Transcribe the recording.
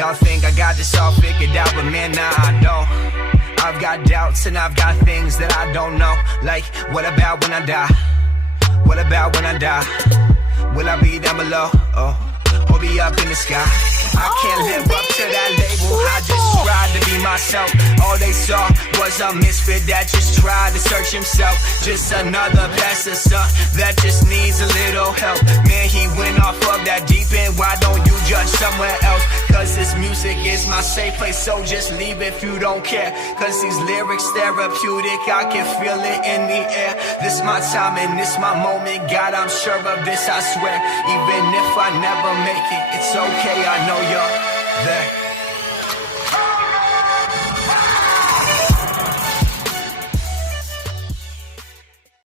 Y'all think I got this all figured out, but man, nah, I don't. I've got doubts and I've got things that I don't know. Like, what about when I die? What about when I die? Will I be down below? Oh, or be up in the sky? I can't live up to that label. I just tried to be myself. All they saw was a misfit that just tried to search himself. Just another bastard son that just needs a little help. Man, he went off of that deep end. Why don't you judge somewhere else? Cause this music is my safe place, so just leave if you don't care. Cause these lyrics therapeutic, I can feel it in the air. This my time and this my moment. God, I'm sure of this, I swear. Even if I never make it, it's okay, I know y'all